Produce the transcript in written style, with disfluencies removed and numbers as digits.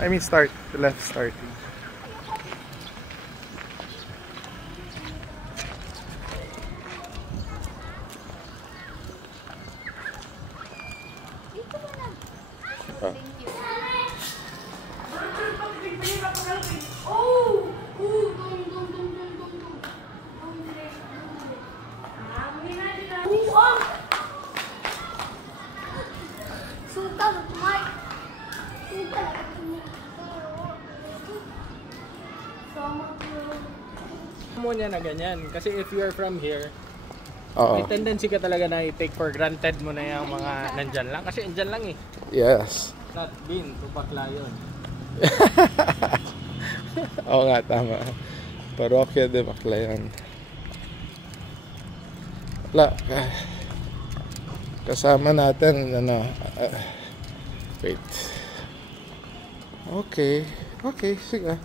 I mean start. The left starting. Mo niya na ganyan kasi if you are from here, may tendency ka talaga na i-take for granted mo na yung mga nandyan lang kasi nandyan lang eh. Yes. Not been to Baclayon. Oo nga, tama. Parokya de Baclayon. Wala. Kasama natin, ano, wait. Okay. Okay, sige.